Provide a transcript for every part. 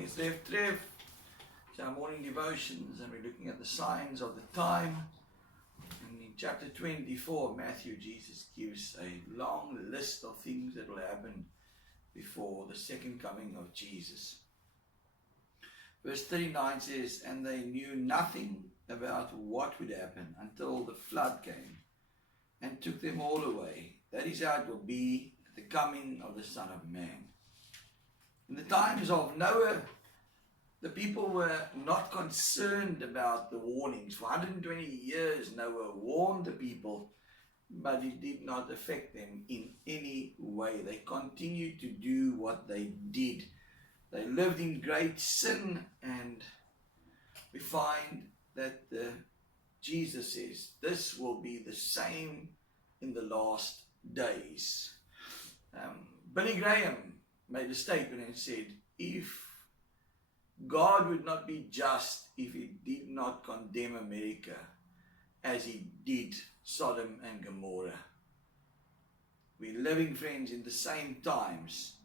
morning, it's Rev Trev. It's our morning devotions, and we're looking at the signs of the time. And in chapter 24 of Matthew, Jesus gives a long list of things that will happen before the second coming of Jesus. Verse 39 says, "And they knew nothing about what would happen until the flood came and took them all away. That is how it will be at the coming of the Son of Man." In the times of Noah, the people were not concerned about the warnings. For 120 years, Noah warned the people, but it did not affect them in any way. They continued to do what they did. They lived in great sin, and we find that Jesus says this will be the same in the last days. Billy Graham made a statement and said, if God would not be just if he did not condemn America as he did Sodom and Gomorrah. We're living, friends, in the same times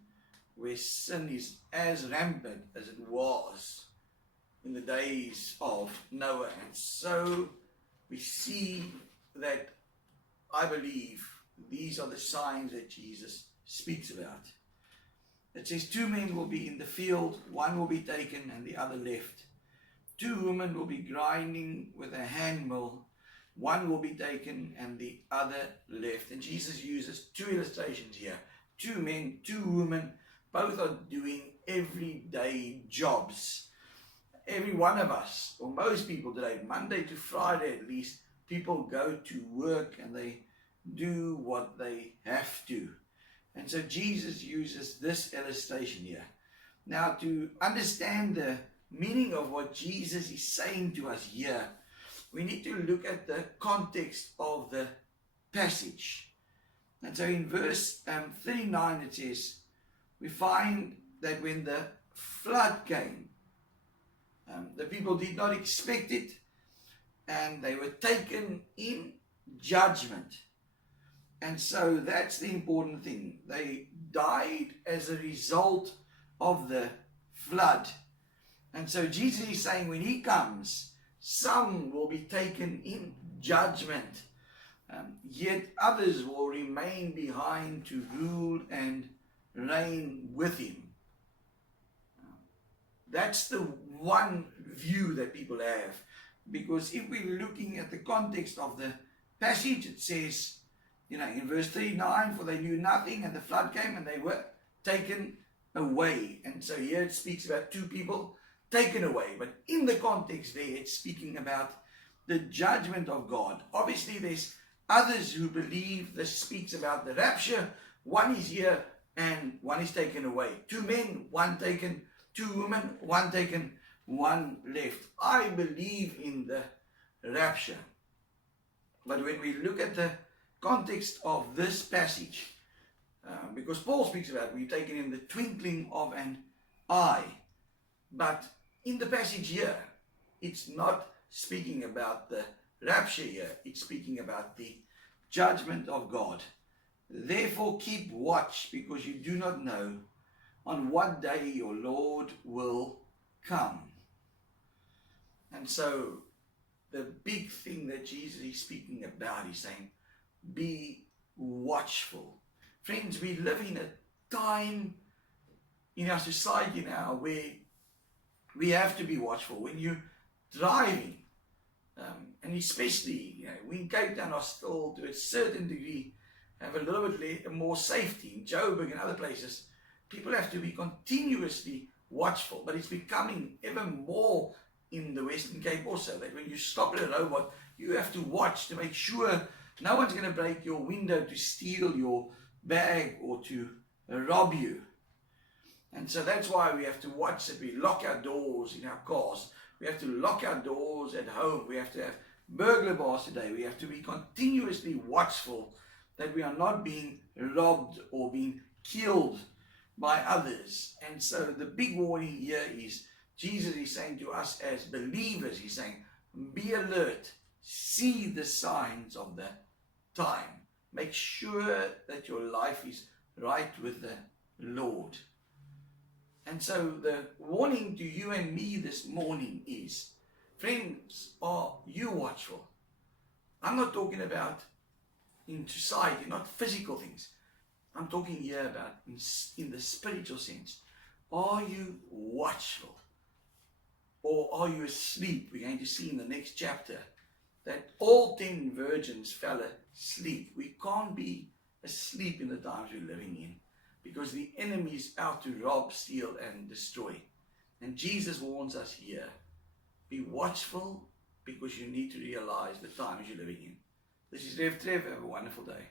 where sin is as rampant as it was in the days of Noah. And so we see that, I believe, these are the signs that Jesus speaks about. It says 2 men will be in the field, one will be taken and the other left. 2 women will be grinding with a hand mill, one will be taken and the other left. And Jesus uses 2 illustrations here. 2 men, 2 women, both are doing everyday jobs. Every one of us, or most people today, Monday to Friday at least, people go to work and they do what they have to. And so Jesus uses this illustration here. Now, to understand the meaning of what Jesus is saying to us here, we need to look at the context of the passage. And so in verse 39 it says, we find that when the flood came, the people did not expect it, and they were taken in judgment. And so that's the important thing. They died as a result of the flood. And so Jesus is saying when he comes, some will be taken in judgment, yet others will remain behind to rule and reign with him. That's the one view that people have. Because if we're looking at the context of the passage, it says, in verse 39, for they knew nothing, and the flood came, and they were taken away. And so here it speaks about 2 people taken away. But in the context there, it's speaking about the judgment of God. Obviously, there's others who believe this speaks about the rapture. One is here, and one is taken away. 2 men, one taken. 2 women, one taken, one left. I believe in the rapture. But when we look at the context of this passage, because Paul speaks about we're taken in the twinkling of an eye, but in the passage here, it's not speaking about the rapture here, it's speaking about the judgment of God. Therefore keep watch, because you do not know on what day your Lord will come. And so the big thing that Jesus is speaking about is saying, be watchful. Friends, we live in a time in our society now where we have to be watchful. When you're driving, and especially, we in Cape Town are still, to a certain degree, have a little bit more safety. In Joburg and other places, people have to be continuously watchful. But it's becoming ever more in the Western Cape also, that when you stop at a robot, you have to watch to make sure no one's going to break your window to steal your bag or to rob you. And so that's why we have to watch that we lock our doors in our cars. We have to lock our doors at home. We have to have burglar bars today. We have to be continuously watchful that we are not being robbed or being killed by others. And so the big warning here is Jesus is saying to us as believers, he's saying, be alert, see the signs of the time. Make sure that your life is right with the Lord. And so the warning to you and me this morning is, friends, are you watchful? I'm not talking about in society, not physical things. I'm talking here about in the spiritual sense. Are you watchful? Or are you asleep? We're going to see in the next chapter that all 10 virgins fell asleep. We can't be asleep in the times we're living in, because the enemy is out to rob, steal, and destroy. And Jesus warns us here, be watchful, because you need to realize the times you're living in. This is Rev Trevor. Have a wonderful day.